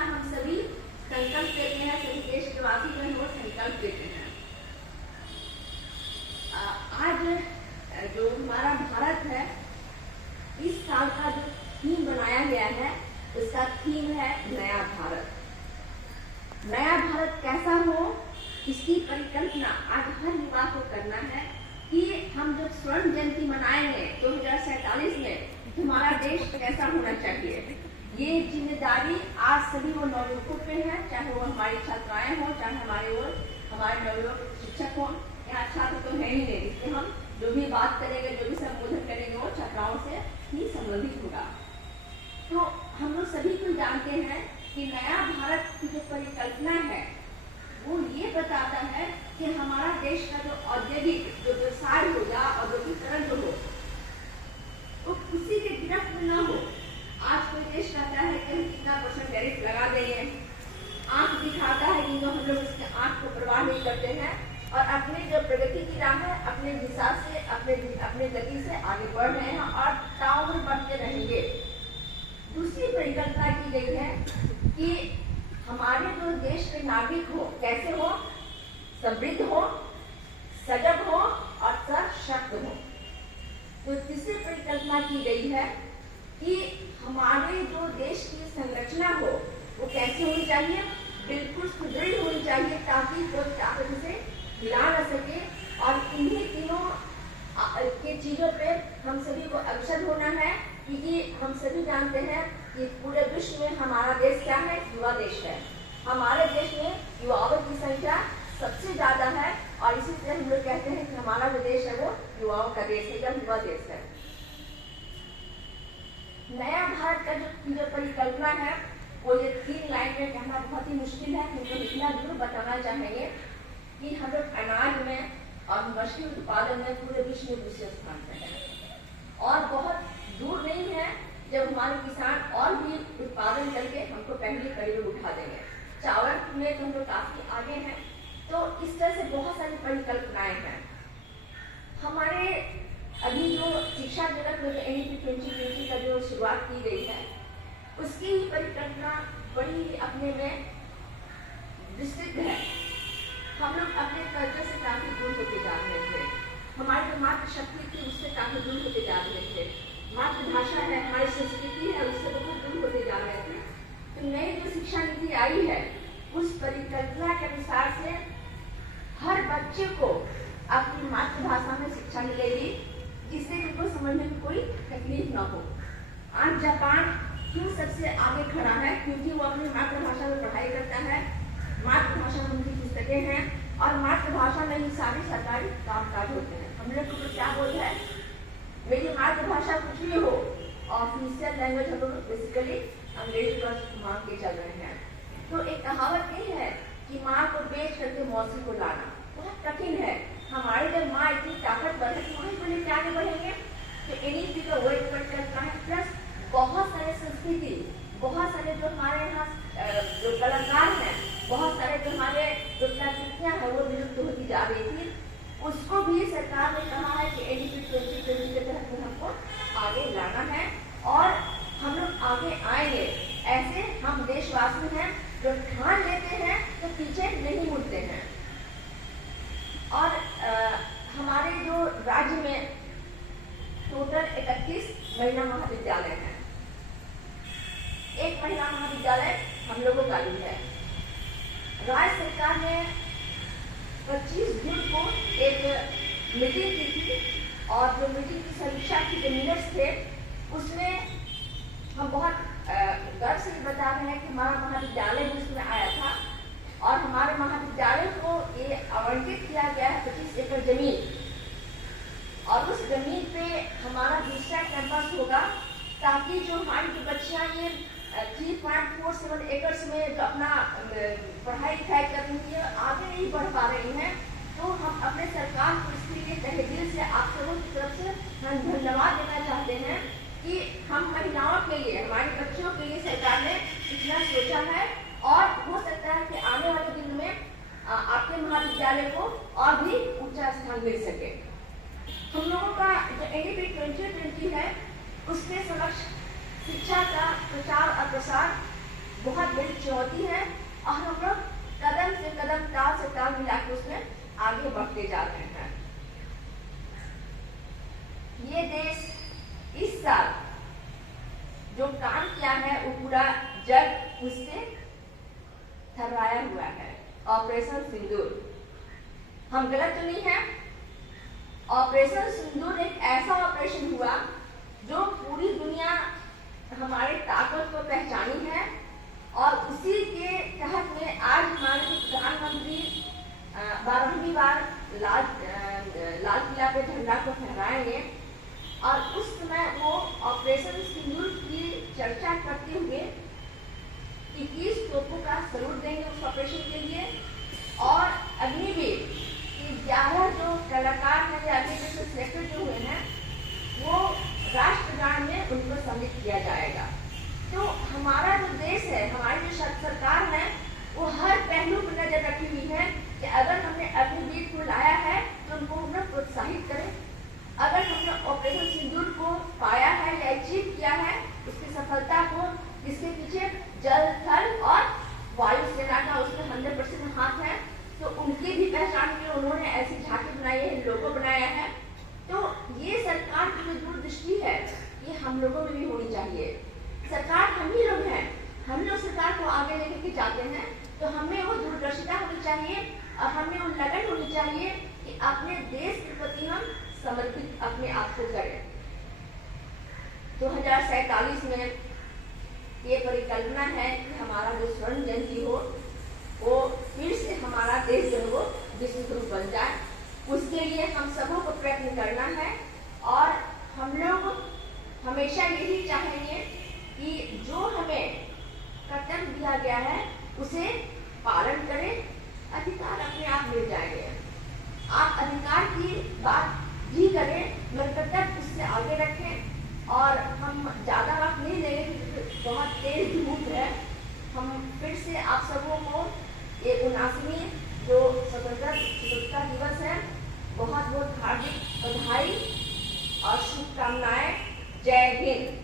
अनुसार हम सभी संकल्प लेते हैं, सभी देश के वासी जो है वो संकल्प लेते हैं। आज जो हमारा भारत है, इस साल का जो थीम बनाया गया है, उसका थीम है नया भारत। नया भारत कैसा हो, इसकी परिकल्पना आज हर युवा को करना है कि हम जब स्वर्ण जयंती मनाएंगे 2047 में, हमारा देश कैसा होना चाहिए। ये जिम्मेदारी आज सभी वो नवयुवकों पे है, चाहे वो हमारी छात्राएं हों, चाहे हमारे नवयुवक शिक्षक हों। यहाँ छात्र तो है ही नहीं, इसलिए हम जो भी बात करेंगे, जो भी संबोधन करेंगे, वो छात्राओं से ही संबंधित होगा। तो हम लोग सभी को जानते हैं कि नया भारत की जो परिकल्पना है वो ये बताता है कि हमारा देश का जो औद्योगिक जो व्यवसाय हो या औद्योगिकरण जो हो, वो किसी के गिरफ्त में न हो। आज कोई देश कहता है कि हम कितना % टैरिफ लगा देंगे, आंख दिखाता है कि हम लोग उसके आंख को परवाह नहीं करते हैं और अपने जो प्रगति की राह है, अपने हिसाब से अपने गति से आगे बढ़ रहे हैं और ताव में बढ़ते रहेंगे। दूसरी परिकल्पना की गई है कि हमारे जो देश के नागरिक हो, कैसे हो, समृद्ध हो, सजग हो और सशक्त हो। तो तीसरी परिकल्पना की गई है कि हमारे जो देश की संरचना हो वो कैसी होनी चाहिए, बिल्कुल सुदृढ़ होनी चाहिए ताकि कोई ताकत से हिला न सके। और इन्हीं तीनों के चीजों पे हम सभी को अग्रसर होना है, क्योंकि हम सभी जानते हैं कि पूरे विश्व में हमारा देश क्या है, युवा देश है। हमारे देश में युवाओं की संख्या सबसे ज्यादा है और इसी तरह हम लोग कहते हैं कि हमारा जो देश है वो युवाओं का देश है या युवा देश है। नया भारत का जो परिकल्पना है वो ये 3 लाइन में कहना बहुत ही मुश्किल है, क्योंकि इतना जरूर बताना चाहेंगे कि हम लोग अनाज में और मछली उत्पादन में पूरे विश्व में दूसरे स्थान पर है और बहुत दूर नहीं है जब हमारे किसान और भी उत्पादन करके हमको पहली कड़ी में उठा देंगे। चावल में तो हम लोग काफी आगे हैं। तो इस तरह से बहुत सारी परिकल्पनाएं हैं। हमारे अभी जो शिक्षा जगत में NEP 2020 का जो शुरुआत की गई है, उसकी ही परिकल्पना बड़ी अपने में विस्तृत है। हम लोग अपने कल्चर से काफी दूर होते जा रहे थे, हमारी जो मातृशक्ति थी उससे काफी दूर होते जा रहे थे, मातृभाषा है, हमारी संस्कृति है, उससे बहुत दूर होते जा रहे थे। तो नई जो शिक्षा नीति आई है, उस परिकल्पना के अनुसार से हर बच्चे को अपनी मातृभाषा में शिक्षा मिलेगी, जिससे उनको समझने में कोई तकलीफ न हो। आज जापान क्यों सबसे आगे खड़ा है, क्योंकि वो अपनी मातृभाषा में पढ़ाई करता है, मातृभाषा में उनकी पुस्तकें हैं और मातृभाषा में ही सारे सरकारी कामकाज होते हैं। हम लोग को क्या बोलते हैं, मेरी मातृभाषा कुछ भी हो, ऑफिशियल लैंग्वेज हम लोग बेसिकली अंग्रेजी बस मांग के चल रहे हैं। तो एक कहावत ये है कि माँ को बेच करके मौसी को लाना बहुत कठिन है। हमारी जब माँ इतनी ताकतवर है तो वही को लेकर आगे बढ़ेंगे। तो NEP का वर्ड परिकल्पना है, प्लस बहुत सारे संस्कृति, बहुत सारे जो हमारे यहाँ जो कलाकार हैं, बहुत सारे जो हमारे जो कलाकृतियाँ हैं वो विलुप्त होती जा रही थी, उसको भी सरकार ने कहा है कि NEP 2020 के तहत हमको आगे लाना है और हम लोग आगे आएंगे। ऐसे हम देशवासी हैं जो ठान लेते हैं तो पीछे नहीं मुड़ते हैं। और हमारे जो राज्य में टोटल 31 महिला महाविद्यालय हैं। एक महिला महाविद्यालय हम लोगों का भी है। राज्य सरकार ने 25 जून को एक मीटिंग की थी और जो मीटिंग की समीक्षा की जो मिनट्स थे उसमें हम बहुत गर्व से बता रहे हैं कि हमारा महाविद्यालय भी उसमें आया था और हमारे महाविद्यालय को ये आवंटित किया गया है 25 एकड़ जमीन और उस जमीन पे हमारा दूसरा कैंपस होगा, ताकि जो हमारी जो बच्चियाँ ये 3.47 एकड़ में जो अपना पढ़ाई लिखाई कर रही है, आगे नहीं बढ़ पा रही हैं, तो हम अपने सरकार को इसके लिए तहे दिल से आप सबों की तरफ से हम धन्यवाद देना चाहते हैं कि हम महिलाओं के लिए, हमारी बच्चियों के लिए सरकार ने इतना सोचा है और हो सकता है कि आने वाले दिन में आपके महाविद्यालय को और भी ऊंचा स्थान मिल सके। हम लोगों का जो NEP 2020 है उसमें समक्ष शिक्षा का प्रचार और प्रसार बहुत बड़ी चुनौती है और हम लोग कदम से कदम, ताल से ताल मिला के उसमें आगे बढ़ते जा रहे हैं। ये देश इस साल जो काम किया है वो पूरा जग उससे थर्राया हुआ है। ऑपरेशन सिंदूर, हम गलत तो नहीं है। ऑपरेशन सिंदूर एक ऐसा ऑपरेशन हुआ जो पूरी दुनिया हमारे ताकत को पहचानी है और उसी के तहत में आज हमारे प्रधानमंत्री 12वीं बार लाल किला पे झंडा को फहराएंगे और उस समय वो ऑपरेशन सिंदूर की चर्चा करते हुए 21 तोपों का सैल्यूट देंगे उस ऑपरेशन के लिए और अग्निवीर के 11 जो कलाकार हैं या अग्निवीर से सिलेक्टेड जो हुए हैं वो राष्ट्रगान में उनको सम्मिलित किया जाएगा। तो हमारा जो देश है, हमारी जो सरकार है वो हर पहलू पर नजर रखी हुई है कि अगर हमने अग्निवीर को लाया है तो उनको हम लोग प्रोत्साहित करें। अगर हमने ऑपरेशन सिंदूर को पाया है या अचीव किया है उसकी सफलता को, इसके पीछे जल, थल और वायु सेना का उसमें 100% हाथ है, तो उनकी भी पहचान के उन्होंने ऐसी झांकी बनाई है, लोगो बनाया है। तो ये सरकार की जो दूरदृष्टि है ये हम लोगों में भी होनी चाहिए। सरकार हम ही लोग हैं, हम लोग सरकार को आगे लेकर के जाते हैं, तो हमें वो दूरदर्शिता होनी चाहिए और हमें वो लगन होनी चाहिए कि अपने देश के प्रति हम समर्पित अपने आप को करें। 2047 में ये परिकल्पना है कि हमारा जो स्वर्ण जयंती हो वो फिर से हमारा देश जो है वो विश्व गुरु बन जाए। उसके लिए हम सबों को प्रयत्न करना है और हम लोग हमेशा यही चाहेंगे कि जो हमें कर्तव्य दिया गया है उसे पालन करें। अधिकार अपने आप मिल जाएंगे। आप अधिकार की बात भी करें, मगर कर्तव्य उससे आगे रखें और हम ज़्यादा वक्त नहीं लेंगे क्योंकि बहुत तेज धूप है। हम फिर से आप सबों को ये 79वीं जो स्वतंत्रता दिवस है बहुत बहुत हार्दिक बधाई और शुभकामनाएं। जय हिंद।